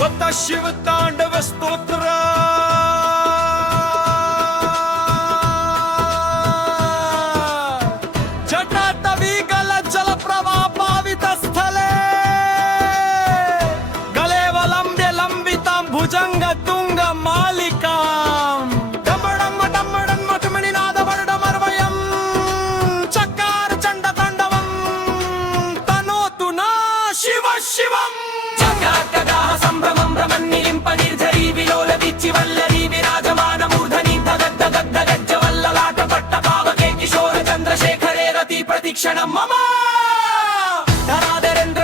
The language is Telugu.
కొత్త శివ తాండవ స్తోత్ర జటాటవీ గల జల ప్రవాహ పావిత స్థలే గలేవలంబ్య లంబితాం భుజంగ తుంగ మాలికాం డమ్మడమ్మ డమ్మడమ్మ టుమణి నాదమరుడమర్వయం చక్కార చండ తాండవం తనోతు నా శివ శివం సంభ్రమం భ్రమన్నిలింప నిర్జరీ విలోల విచ్చి వల్లరీ విరాజమాన మూర్ధని దగద్ద గద్ద గజ్జ వల్లలాట పట్ట పావకే కిశోర చంద్రశేఖరే రతి ప్రతిక్షణం మమ ధరాధరేంద్ర